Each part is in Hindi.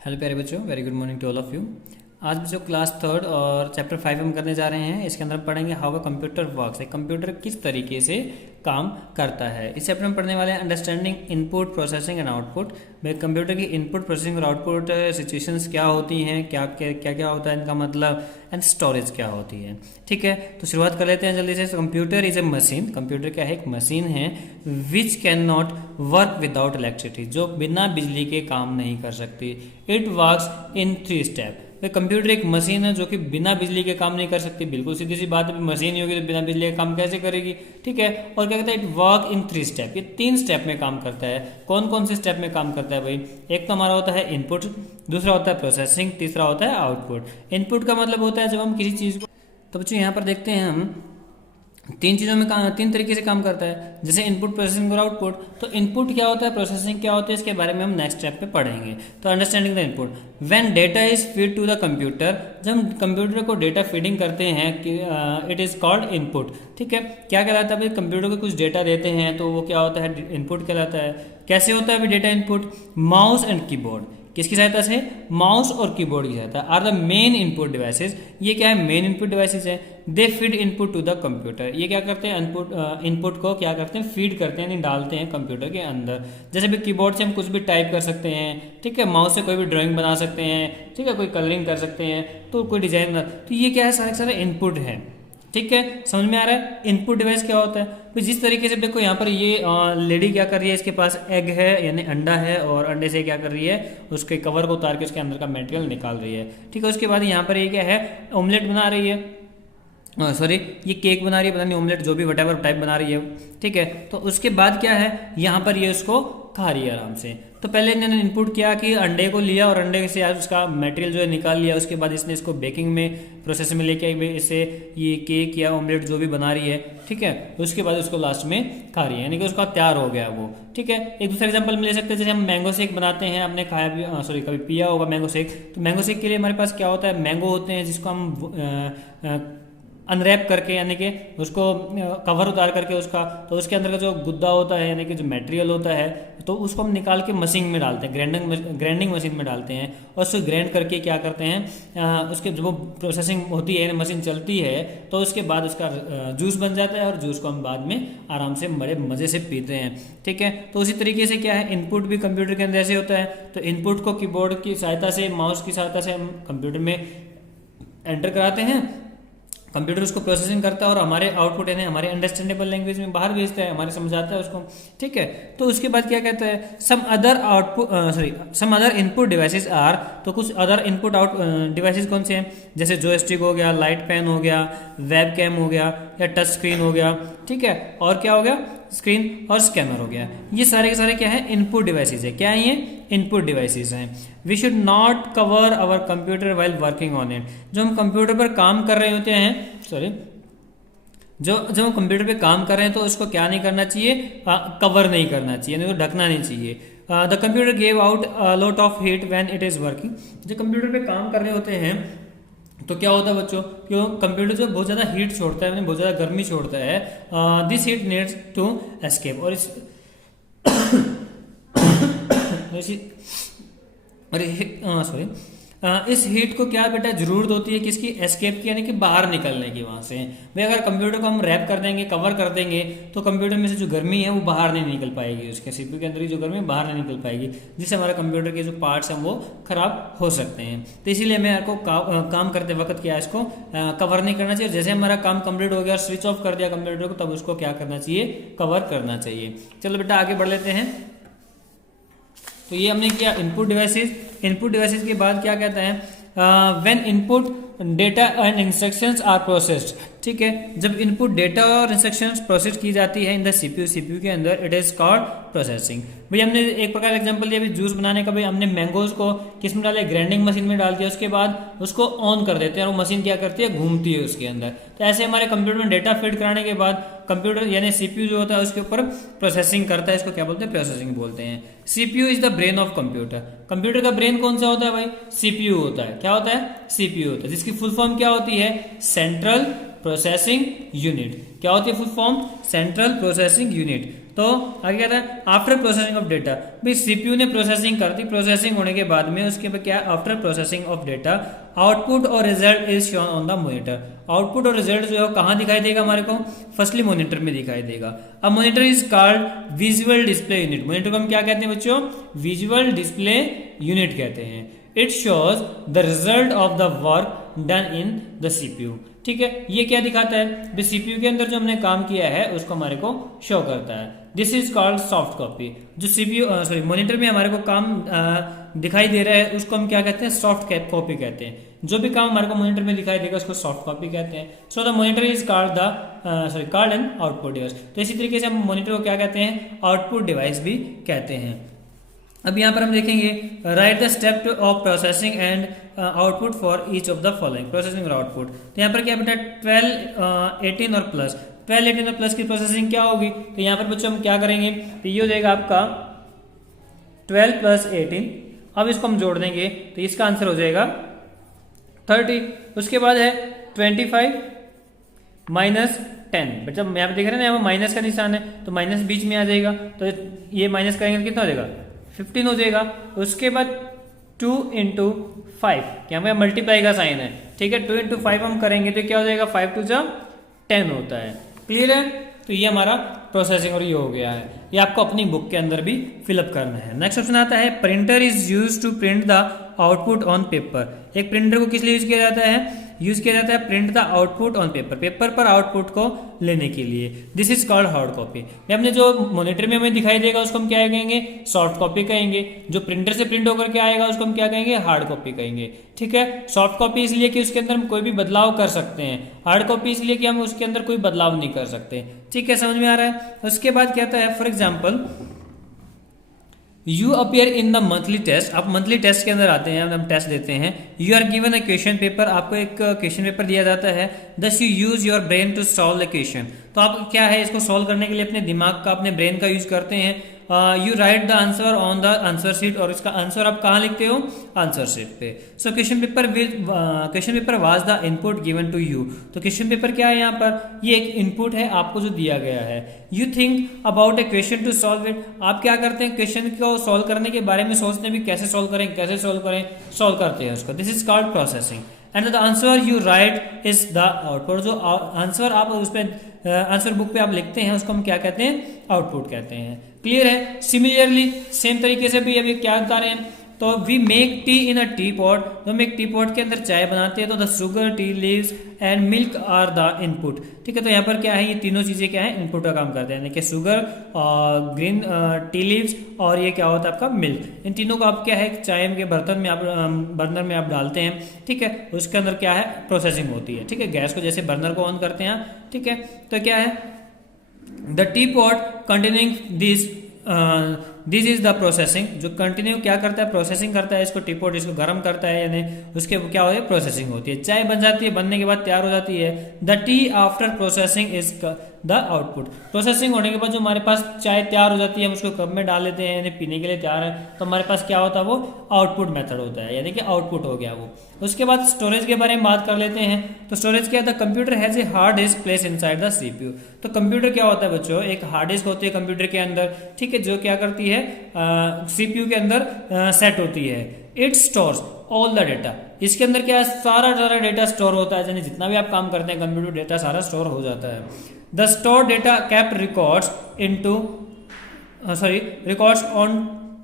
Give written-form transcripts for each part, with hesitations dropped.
हेलो प्यारे बच्चों, very good morning to all of you. आज बच्चों क्लास थर्ड और चैप्टर 5 हम करने जा रहे हैं। इसके अंदर हम पढ़ेंगे हाउ अ कंप्यूटर वर्क्स, एक कंप्यूटर किस तरीके से काम करता है। इस चैप्टर में पढ़ने वाले हैं understanding input processing and output. भाई कंप्यूटर की इनपुट प्रोसेसिंग और आउटपुट सिचुएशंस क्या होती हैं, क्या क्या क्या होता है इनका मतलब, एंड स्टोरेज क्या होती है। ठीक है, तो शुरुआत कर लेते हैं जल्दी से। Computer is a machine, computer क्या है, एक मशीन है which can not work without electricity, जो बिना बिजली के काम नहीं कर सकती। It works in 3 step. Computer एक मशीन है जो कि बिना बिजली के काम नहीं कर सकती। बिल्कुल सीधी सी बात है, मशीन ही होगी तो बिना बिजली के काम कैसे करेगी। ठीक है, और क्या कहता है, इट वर्क इन 3 स्टेप, ये 3 स्टेप में काम करता है। कौन कौन से स्टेप में काम करता है भाई? एक तो हमारा होता है इनपुट, दूसरा होता है प्रोसेसिंग, तीसरा होता है आउटपुट। इनपुट का मतलब होता है जब हम किसी चीज को, तो बच्चों यहाँ पर देखते हैं हम 3 चीज़ों में काम, 3 तरीके से काम करता है, जैसे इनपुट प्रोसेसिंग और आउटपुट। तो इनपुट क्या होता है, प्रोसेसिंग क्या होता है, इसके बारे में हम नेक्स्ट स्टेप पे पढ़ेंगे। तो understanding the input, when data is feed to the computer, जब हम कंप्यूटर को डेटा फीडिंग करते हैं, इट इज कॉल्ड इनपुट। ठीक है, क्या कहलाता है भाई, कंप्यूटर को कुछ डेटा देते हैं तो वो क्या होता है, इनपुट कहलाता है। कैसे होता है भाई data input? Mouse and keyboard, किसकी सहायता से? माउस और कीबोर्ड की सहायता, are the main input devices. ये क्या है, मेन इनपुट डिवाइसेस है। They feed input to the computer, ये क्या करते हैं, इनपुट को क्या करते हैं, फीड करते हैं, यानी डालते हैं कंप्यूटर के अंदर। जैसे भी कीबोर्ड से हम कुछ भी टाइप कर सकते हैं, ठीक है, माउस से कोई भी ड्राइंग बना सकते हैं, ठीक है, कोई कलरिंग कर सकते हैं, तो कोई डिजाइन, तो ये क्या है, सारे सारे इनपुट है। ठीक है, समझ में आ रहा है इनपुट डिवाइस क्या होता है? तो जिस तरीके से देखो यहाँ पर ये लेडी क्या कर रही है, इसके पास एग है यानी अंडा है, और अंडे से क्या कर रही है, उसके कवर को उतार के उसके अंदर का मटेरियल निकाल रही है। ठीक है, उसके बाद यहाँ पर ये क्या है, ऑमलेट बना रही है, सॉरी ये केक बना रही है, पता नहीं ऑमलेट, जो भी वटेवर टाइप बना रही है। ठीक है, तो उसके बाद क्या है, यहाँ पर ये उसको खा रही है आराम से। तो पहले इन्होंने इनपुट किया कि अंडे को लिया और अंडे से आज उसका मटेरियल जो है निकाल लिया। उसके बाद इसने इसको बेकिंग में प्रोसेस में लेके आई, इससे ये केक या ऑमलेट जो भी बना रही है। ठीक है, उसके बाद उसको लास्ट में खा रही है, यानी कि उसका तैयार हो गया वो। ठीक है, एक दूसरा एग्जांपल में ले सकते हैं, जैसे हम मैंगो शेक बनाते हैं, आपने खाया भी, सॉरी कभी पिया होगा मैंगो शेक। तो मैंगो शेक के लिए हमारे पास क्या होता है, मैंगो होते हैं जिसको हम अनरैप करके, यानी कि उसको कवर उतार करके उसका, तो उसके अंदर का जो गुद्दा होता है यानी कि जो मटेरियल होता है, तो उसको हम निकाल के मशीन में डालते हैं, ग्राइंडिंग मशीन में डालते हैं, और उसको ग्राइंड करके क्या करते हैं, उसके जो प्रोसेसिंग होती है, मशीन चलती है, तो उसके बाद उसका जूस बन जाता है, और जूस को हम बाद में आराम से बड़े मज़े से पीते हैं। ठीक है, तो उसी तरीके से क्या है, इनपुट भी कंप्यूटर के अंदर ऐसे होता है। तो इनपुट को कीबोर्ड की सहायता से, माउस की सहायता से हम कंप्यूटर में एंटर कराते हैं, कंप्यूटर उसको प्रोसेसिंग करता है और हमारे आउटपुट यानी हमारे अंडरस्टैंडेबल लैंग्वेज में बाहर भेजता है, हमारे समझाता है उसको। ठीक है, तो उसके बाद क्या कहता है, some other input devices are, तो कुछ अदर इनपुट आउट डिवाइसेस कौन से हैं, जैसे जॉयस्टिक हो गया, लाइट पेन हो गया, वेब कैम हो गया, या टच स्क्रीन हो गया। ठीक है, और क्या हो गया, स्क्रीन और स्कैनर हो गया। ये सारे के सारे क्या है, इनपुट डिवाइसेस है। क्या है ये, इनपुट डिवाइसेस हैं। We should not cover our computer while working on it, जो हम कंप्यूटर पर काम कर रहे होते हैं, सॉरी जो जब हम कंप्यूटर पे काम कर रहे हैं तो उसको क्या नहीं करना चाहिए, कवर नहीं करना चाहिए, यानी ढकना नहीं चाहिए। The computer gave out lot of heat when it is working, जो कंप्यूटर पे काम कर रहे होते हैं तो क्या होता है बच्चों, क्यों कंप्यूटर जो बहुत ज़्यादा हीट छोड़ता है, बहुत ज़्यादा गर्मी छोड़ता है, this heat needs to escape, और इस हीट को क्या बेटा जरूरत होती है, किसकी, एस्केप की, यानी कि बाहर निकलने की वहां से। भाई अगर कंप्यूटर को हम रैप कर देंगे, कवर कर देंगे, तो कंप्यूटर में से जो गर्मी है वो बाहर नहीं निकल पाएगी, उसके सीपीयू के अंदर ही जो गर्मी बाहर नहीं निकल पाएगी, जिससे हमारा कंप्यूटर के जो पार्ट्स हैं वो खराब हो सकते हैं। तो इसीलिए हमें आपको काम करते वक्त क्या इसको कवर नहीं करना चाहिए। जैसे हमारा काम कंप्लीट हो गया, स्विच ऑफ कर दिया कंप्यूटर को, तब उसको क्या करना चाहिए, कवर करना चाहिए। चलो बेटा आगे बढ़ लेते हैं। तो ये हमने किया इनपुट डिवाइसेस। इनपुट डिवाइसेस के बाद क्या कहता है, when input data and instructions are processed. ठीक है, जब इनपुट डेटा और इंस्ट्रक्शंस प्रोसेस की जाती है इन द सीपीयू के अंदर, इट इज कॉल्ड प्रोसेसिंग। भाई हमने एक प्रकार एग्जांपल दिया, जूस बनाने का, भाई हमने मैंगोज को किस में डाले, ग्राइंडिंग मशीन में डाल दिया, उसके बाद उसको ऑन कर देते हैं और वो मशीन क्या करती है, घूमती है उसके अंदर। तो ऐसे हमारे कंप्यूटर में डेटा फीड कराने के बाद कंप्यूटर यानी सीपीयू जो होता है उसके ऊपर प्रोसेसिंग करता है, इसको क्या बोलते हैं, प्रोसेसिंग बोलते हैं। CPU is the brain of computer, computer का ब्रेन कौन सा होता है भाई, सीपीयू होता है। क्या होता है, सीपीयू होता है, जिसकी फुल फॉर्म क्या होती है, सेंट्रल प्रोसेसिंग यूनिट। क्या होती है full form, central processing unit. तो आगे कहता है आफ्टर प्रोसेसिंग ऑफ डेटा, भाई सीपीयू ने प्रोसेसिंग कर दी, प्रोसेसिंग होने के बाद में उसके बाद क्या, after processing of data output और result is shown on the monitor. Output और रिजल्ट जो है कहाँ दिखाई देगा हमारे को, फर्स्टली मॉनिटर में दिखाई देगा। अब monitor is called visual display unit. Monitor को हम क्या कहते हैं बच्चों, विजुअल डिस्प्ले यूनिट कहते हैं। It shows the result of the work done in the CPU. ठीक है, ये क्या दिखाता है, सीपीयू के अंदर जो हमने काम किया है उसको हमारे को शो करता है। This is called soft copy. जो सीपीयू सॉरी मॉनिटर में हमारे को काम दिखाई दे रहा है उसको हम क्या कहते हैं, सॉफ्ट कॉपी कहते हैं। जो भी काम हमारे को मॉनिटर में दिखाई देगा उसको सॉफ्ट कॉपी कहते हैं। So the monitor is called the called an output device. तो इसी तरीके से हम मॉनिटर को क्या कहते हैं, आउटपुट डिवाइस भी कहते हैं। अब यहाँ पर हम देखेंगे right the step of processing and output for each of the following. Processing और आउटपुट, तो यहाँ पर क्या बेटा 12, 18 और प्लस, 12, 18 और प्लस की प्रोसेसिंग क्या होगी, तो यहाँ पर बच्चों हम क्या करेंगे, तो ये हो जाएगा आपका 12 प्लस 18। अब इसको हम जोड़ देंगे तो इसका आंसर हो जाएगा 30। उसके बाद है 25 माइनस 10। बच्चा यहाँ पर देख रहे हैं ना, यहाँ पर माइनस का निशान है तो माइनस बीच में आ जाएगा, तो ये माइनस करेंगे तो कितना हो जाएगा, 15 हो जाएगा। उसके बाद 2 इंटू 5, क्या हमें मल्टीप्लाई का साइन है, ठीक है, 2 इंटू 5 हम करेंगे तो क्या हो जाएगा, 5 टू जा 10 होता है। क्लियर है, तो ये हमारा प्रोसेसिंग और ये हो गया है। ये आपको अपनी बुक के अंदर भी फिलअप करना है। नेक्स्ट ऑप्शन आता है printer is use to print the output on paper. एक प्रिंटर को किस लिए यूज किया जाता है, यूज किया जाता है print the output on paper, paper पर आउटपुट को लेने के लिए। This is called hard copy. हमने जो मॉनिटर में हमें दिखाई देगा उसको हम क्या कहेंगे, सॉफ्ट कॉपी कहेंगे। जो प्रिंटर से प्रिंट होकर के आएगा उसको हम क्या कहेंगे, हार्ड कॉपी कहेंगे। ठीक है, सॉफ्ट कॉपी इसलिए कि उसके अंदर हम कोई भी बदलाव कर सकते हैं, हार्ड कॉपी इसलिए कि हम उसके अंदर कोई बदलाव नहीं कर सकते। ठीक है, समझ में आ रहा है। उसके बाद कहता है for example you appear in the monthly test. आप मंथली टेस्ट के अंदर आते हैं, हम टेस्ट देते हैं। You are given a question paper, आपको एक क्वेश्चन पेपर दिया जाता है। Thus you use your brain to solve the question. तो आप क्या है, इसको सॉल्व करने के लिए अपने दिमाग का, अपने ब्रेन का यूज करते हैं। You right the answer on the answer sheet, और इसका आंसर आप कहाँ लिखते हो, आंसर शीट पे। So question paper was the input given to you. तो क्वेश्चन पेपर क्या है, यहाँ पर ये एक इनपुट है आपको जो दिया गया है। You think about a question to solve it. आप क्या करते हैं, क्वेश्चन को सॉल्व करने के बारे में सोचते हैं भी कैसे सॉल्व करें, कैसे सॉल्व करें, सॉल्व करते हैं उसको। This is called processing. And the answer you right is the output. जो आंसर आप उस पर आंसर बुक पे आप लिखते हैं उसको हम क्या कहते हैं, आउटपुट कहते हैं। क्लियर है। सिमिलरली सेम तरीके से भी अभी क्या बता रहे हैं, तो we make tea in a teapot. तो हम एक टी पॉट के अंदर चाय बनाते हैं, तो the sugar, tea leaves and milk are the input. ठीक है, तो यहाँ पर क्या है, ये तीनों चीजें क्या है, इनपुट का काम करते हैं। यानी कि शुगर, ग्रीन टी लीव्स और ये क्या होता है आपका मिल्क। इन तीनों को आप क्या है, चाय के बर्तन में आप डालते हैं। ठीक है, उसके अंदर क्या है, प्रोसेसिंग होती है। ठीक है, गैस को जैसे बर्नर को ऑन करते हैं। ठीक है, तो क्या है, the T pot continuing this is the processing. जो कंटिन्यू क्या करता है, प्रोसेसिंग करता है। इसको टी पॉट इसको गर्म करता है, यानी उसके क्या होती है, प्रोसेसिंग होती है। चाय बन जाती है, बनने के बाद तैयार हो जाती है। The T after processing is the output. Processing होने के बाद जो हमारे पास चाय तैयार हो जाती है, हम उसको कप में डाल लेते हैं, यानी पीने के लिए तैयार है, तो हमारे पास क्या होता है, वो आउटपुट मेथड होता है, यानी कि आउटपुट हो गया वो। उसके बाद स्टोरेज के बारे में बात कर लेते हैं। तो स्टोरेज क्या था, computer has a hard disk place inside the CPU. तो कंप्यूटर क्या होता है बच्चों, एक हार्ड डिस्क होती है कंप्यूटर के अंदर। ठीक है, जो क्या करती है, सीपीयू के अंदर सेट होती है। It stores all the data. इसके अंदर क्या है, सारा डेटा स्टोर होता है, यानी जितना भी आप काम करते हैं कंप्यूटर, डेटा सारा स्टोर हो जाता है। The store data kept records on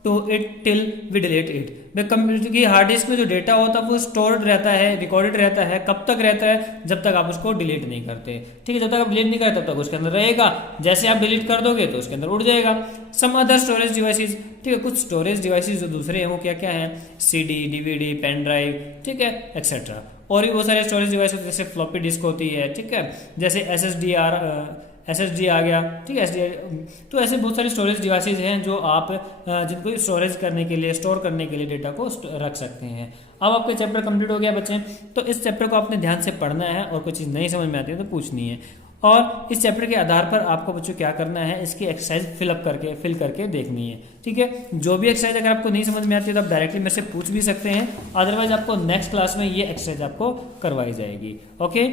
to it till we delete it. Computer की हार्ड डिस्क में जो डेटा होता है वो स्टोर्ड रहता है, रिकॉर्डेड रहता है। कब तक रहता है, जब तक आप उसको डिलीट नहीं करते। ठीक है, जब तक आप डिलीट नहीं करते तब तक उसके अंदर रहेगा। जैसे आप डिलीट कर दोगे तो उसके अंदर उड़ जाएगा। Some other storage devices. ठीक है, कुछ स्टोरेज डिवाइसेस जो दूसरे हैं वो क्या क्या है, सीडी, डीवीडी, पेन ड्राइव, ठीक है, एक्सेट्रा। और भी बहुत सारे स्टोरेज डिवाइसेस जैसे फ्लॉपी डिस्क होती है। ठीक है, जैसे एसएसडी आ गया। ठीक है, एसडी। तो ऐसे बहुत सारे स्टोरेज डिवाइसेज हैं जो आप जिनको स्टोरेज करने के लिए, स्टोर करने के लिए डेटा को रख सकते हैं। अब आपका चैप्टर कंप्लीट हो गया बच्चे। तो इस चैप्टर को आपने ध्यान से पढ़ना है, और कोई चीज़ नहीं समझ में आती है तो पूछनी है। और इस चैप्टर के आधार पर आपको बच्चों क्या करना है, इसकी एक्सरसाइज फिल करके देखनी है। ठीक है, जो भी एक्सरसाइज अगर आपको नहीं समझ में आती है तो आप डायरेक्टली मेरे से पूछ भी सकते हैं, अदरवाइज आपको नेक्स्ट क्लास में ये एक्सरसाइज आपको करवाई जाएगी। ओके।